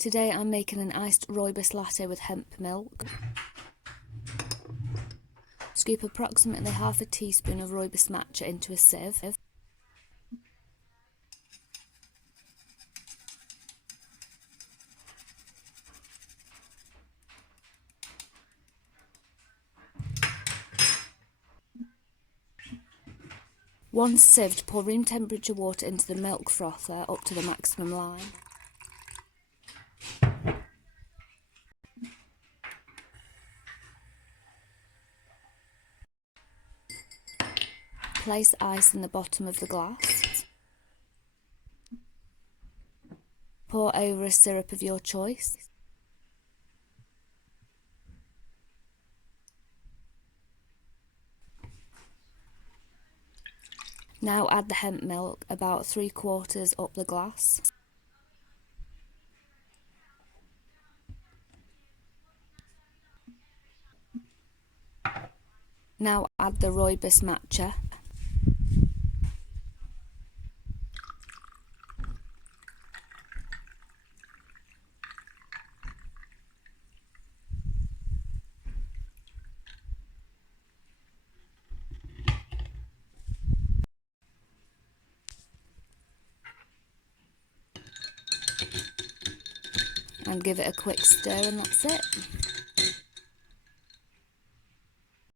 Today I'm making an iced Rooibos Latte with hemp milk. Scoop approximately half a teaspoon of Rooibos Matcha into a sieve. Once sieved, pour room temperature water into the milk frother up to the maximum line. Place ice in the bottom of the glass. Pour over a syrup of your choice. Now add the hemp milk, about 3/4 up the glass. Now add the Rooibos Matcha. And give it a quick stir, and that's it.